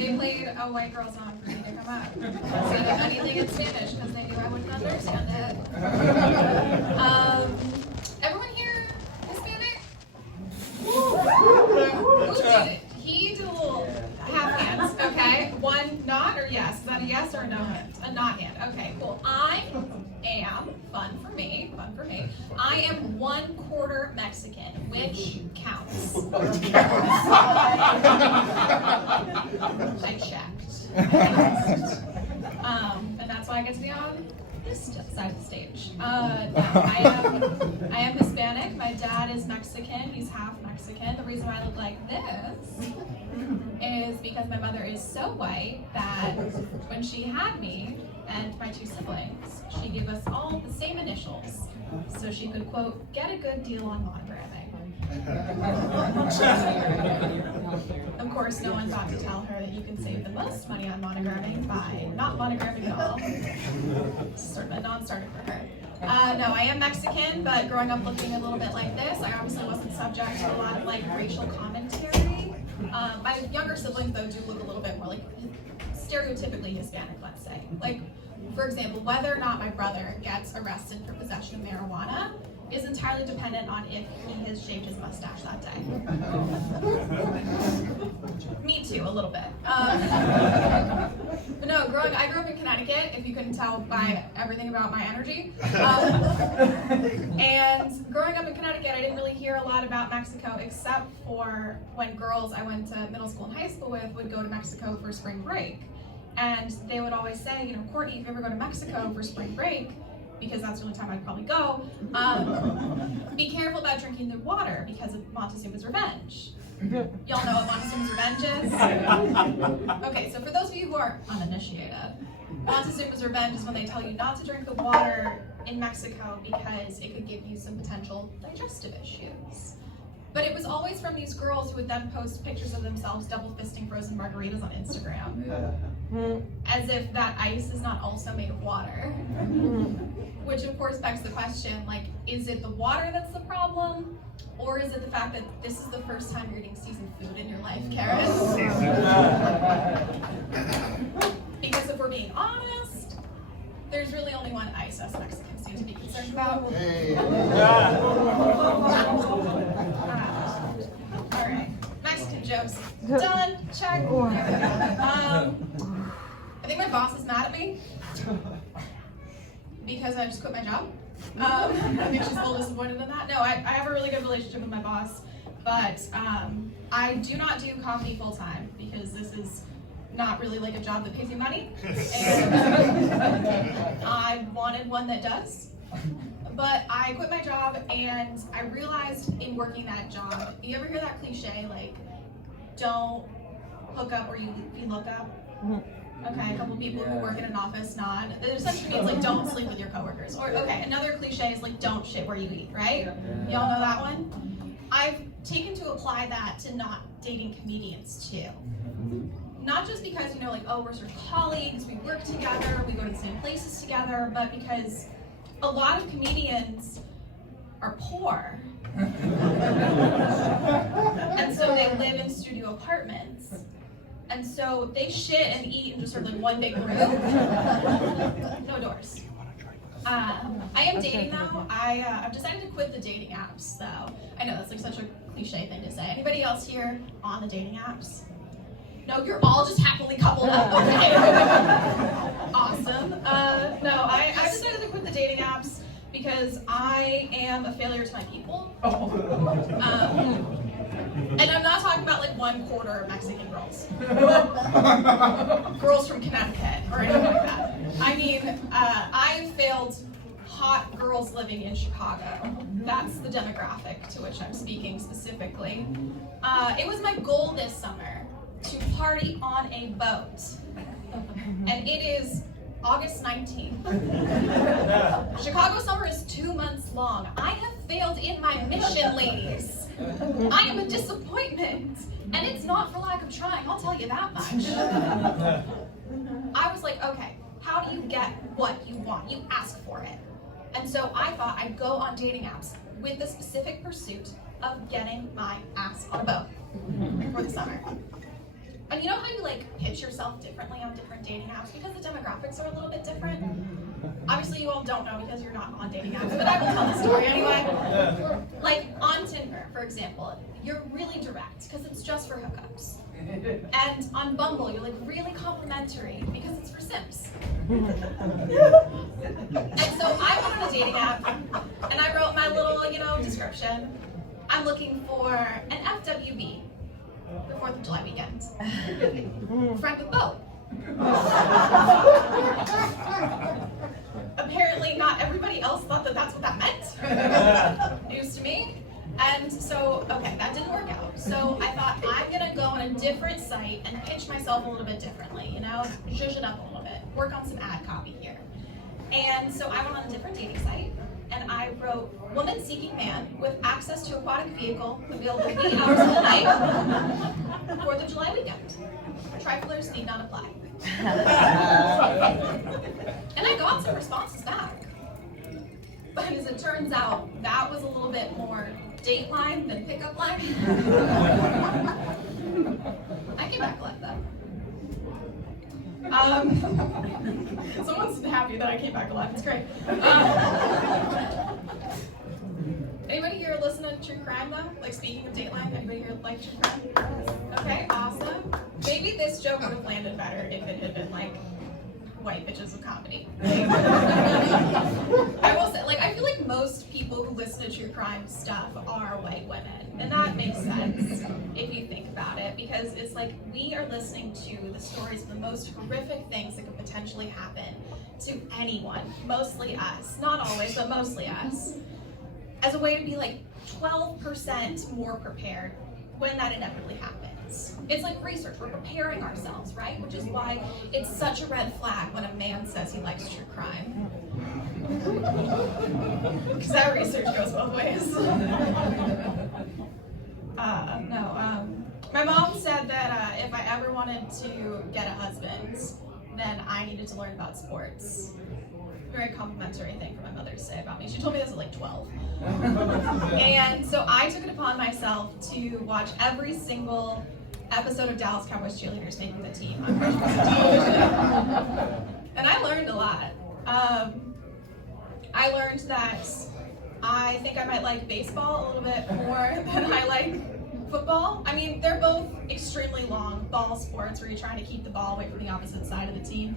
they played a white girl song for me to come up instead of anything in Spanish because they knew I wouldn't understand it. Everyone here Hispanic? Who did it? He did a little half hands. Okay, one not or yes? Is that a yes or a no hand? A not hand. Okay, cool. I am fun for me. I am 1/4 Mexican, which counts. I checked. And that's why I get to be on this side of the stage. No, I am Hispanic. My dad is Mexican. He's half Mexican. The reason why I look like this is because my mother is so white that when she had me and my 2 siblings, she gave us all the same initials so she could, quote, get a good deal on monogramming. Of course, no one got to tell her that you can save the most money on monogramming by not monogramming at all. Sort of a non-starter for her. No, I am Mexican, but growing up looking a little bit like this, I obviously wasn't subject to a lot of like racial commentary. My younger siblings, though, do look a little bit more like stereotypically Hispanic, let's say. Like, for example, whether or not my brother gets arrested for possession of marijuana is entirely dependent on if he has shaved his mustache that day. Me too, a little bit. But no, I grew up in Connecticut, if you couldn't tell by everything about my energy. And growing up in Connecticut, I didn't really hear a lot about Mexico except for when girls I went to middle school and high school with would go to Mexico for spring break. And they would always say, you know, Courtney, if you ever go to Mexico for spring break, because that's the only time I'd probably go, be careful about drinking the water because of Montezuma's revenge. Y'all know what Montezuma's revenge is? Okay, so for those of you who are uninitiated, Montezuma's revenge is when they tell you not to drink the water in Mexico because it could give you some potential digestive issues. But it was always from these girls who would then post pictures of themselves double fisting frozen margaritas on Instagram. As if that ice is not also made of water. Which of course begs the question, like, is it the water that's the problem? Or is it the fact that this is the first time you're eating seasoned food in your life, Karen? Because if we're being honest, there's really only one ice us Mexicans seem to be concerned about. Alright, Mexican jokes. Done, check. I think my boss is mad at me because I just quit my job. I think she's a little disappointed in that. No, I have a really good relationship with my boss, but I do not do comedy full time because this is not really like a job that pays you money, and I wanted one that does. But I quit my job and I realized in working that job, you ever hear that cliche like, don't hook up or you look up? Okay, a couple people who work in an office nod. It essentially means like don't sleep with your coworkers. Or okay, another cliche is like don't shit where you eat, right? Y'all know that one? I've taken to apply that to not dating comedians too. Not just because, you know, like, oh, we're sort of colleagues, we work together, we go to the same places together, but because a lot of comedians are poor. And so they live in studio apartments. And so they shit and eat in just sort of like one big room. No doors. I am dating though. I've decided to quit the dating apps though. I know that's like such a cliche thing to say. Anybody else here on the dating apps? No, you're all just happily coupled up. Okay. Awesome. No, I decided to quit the dating apps because I am a failure to my people. And I'm not talking about like 1/4 Mexican girls. Girls from Connecticut or anything like that. I mean, I failed hot girls living in Chicago. That's the demographic to which I'm speaking specifically. It was my goal this summer to party on a boat. And it is August 19th. Chicago summer is 2 months long. I have failed in my mission, ladies. I am a disappointment. And it's not for lack of trying, I'll tell you that much. I was like, okay, how do you get what you want? You ask for it. And so I thought I'd go on dating apps with the specific pursuit of getting my ass on a boat for the summer. And you know how you like pitch yourself differently on different dating apps because the demographics are a little bit different? Obviously you all don't know because you're not on dating apps, but I will tell the story anyway. Like on Tinder, for example, you're really direct because it's just for hookups. And on Bumble, you're like really complimentary because it's for simps. And so I went on a dating app and I wrote my little, description. I'm looking for an FWB, the 4th of July weekend. Friend with boat. Apparently not everybody else thought that that's what that meant. News to me. And so, okay, that didn't work out. So I thought, I'm gonna go on a different site and pitch myself a little bit differently, zhuzh it up a little bit, work on some ad copy here. And so I went on a different dating site, and I wrote, woman seeking man with access to aquatic vehicle, available 8 hours of the night, 4th of July weekend. Triflers need not apply. And I got some responses back. But as it turns out, that was a little bit more date line than pickup line. I came back alive though. Someone's happy that I came back alive. It's great. Anybody here listen to true crime though? Like speaking of Dateline, anybody here like true crime? Okay, awesome. Maybe this joke would have landed better if it had been like white bitches of comedy. I will say, I feel like most people who listen to true crime stuff are white women. And that makes sense if you think about it, because it's like we are listening to the stories of the most horrific things that could potentially happen to anyone, mostly us. Not always, but mostly us. As a way to be 12% more prepared when that inevitably happens. It's like research, we're preparing ourselves, right? Which is why it's such a red flag when a man says he likes true crime. Because that research goes both ways. My mom said that if I ever wanted to get a husband, then I needed to learn about sports. Very complimentary thing for my mother to say about me. She told me this at 12. And so I took it upon myself to watch every single episode of Dallas Cowboys cheerleaders making the team on freshman television. And I learned a lot. I learned that I think I might like baseball a little bit more than I like football. I mean, they're both extremely long ball sports where you're trying to keep the ball away from the opposite side of the team.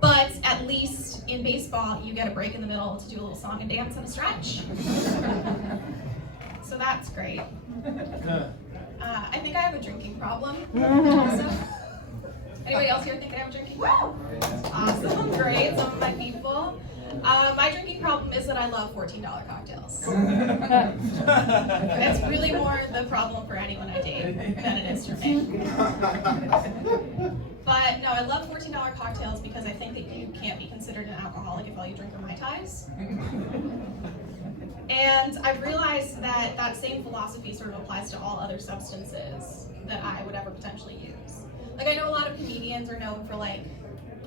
But at least in baseball, you get a break in the middle to do a little song and dance and a stretch. So that's great. I think I have a drinking problem. Also. Anybody else here think I have a drinking problem? Awesome, great, some of my people. My drinking problem is that I love $14 cocktails. It's really more the problem for anyone I date than it is for me. But no, I love $14 cocktails because I think that you can't be considered an alcoholic if all you drink are Mai Tais. And I've realized that that same philosophy sort of applies to all other substances that I would ever potentially use. I know a lot of comedians are known for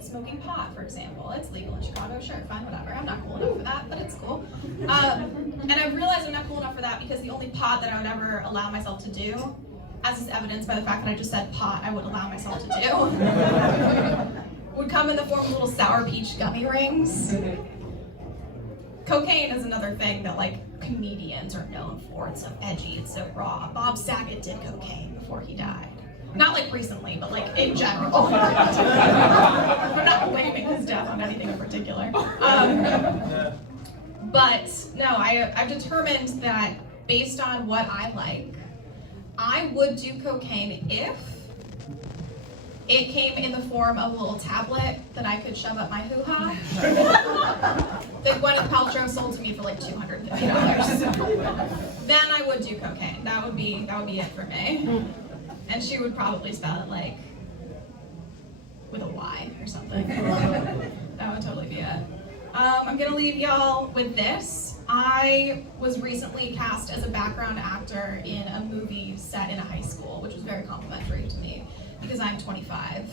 smoking pot, for example. It's legal in Chicago, sure, fine, whatever. I'm not cool enough for that, but it's cool. And I realized I'm not cool enough for that because the only pot that I would ever allow myself to do, as is evidenced by the fact that I just said pot I would allow myself to do, would come in the form of little sour peach gummy rings. Cocaine is another thing that comedians are known for. It's so edgy, it's so raw. Bob Saget did cocaine before he died. Not recently, but in general. I'm not blaming his death on anything in particular. But no, I've determined that based on what I like, I would do cocaine if it came in the form of a little tablet that I could shove up my hoo-ha that Gwyneth Paltrow sold to me for $250. Then I would do cocaine. That would be it for me. And she would probably spell it with a Y or something. That would totally be it. I'm gonna leave y'all with this. I was recently cast as a background actor in a movie set in a high school, which was very complimentary to me because I'm 25.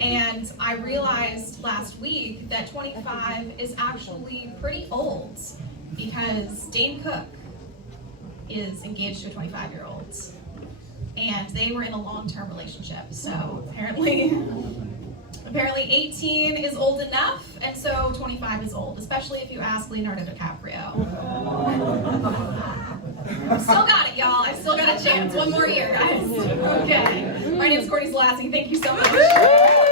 And I realized last week that 25 is actually pretty old because Dane Cook is engaged to a 25-year-old. and they were in a long-term relationship. So apparently 18 is old enough, and so 25 is old, especially if you ask Leonardo DiCaprio. Still got it, y'all. I still got a chance. One more year, guys. Okay. My name is Courtney Zelazny. Thank you so much.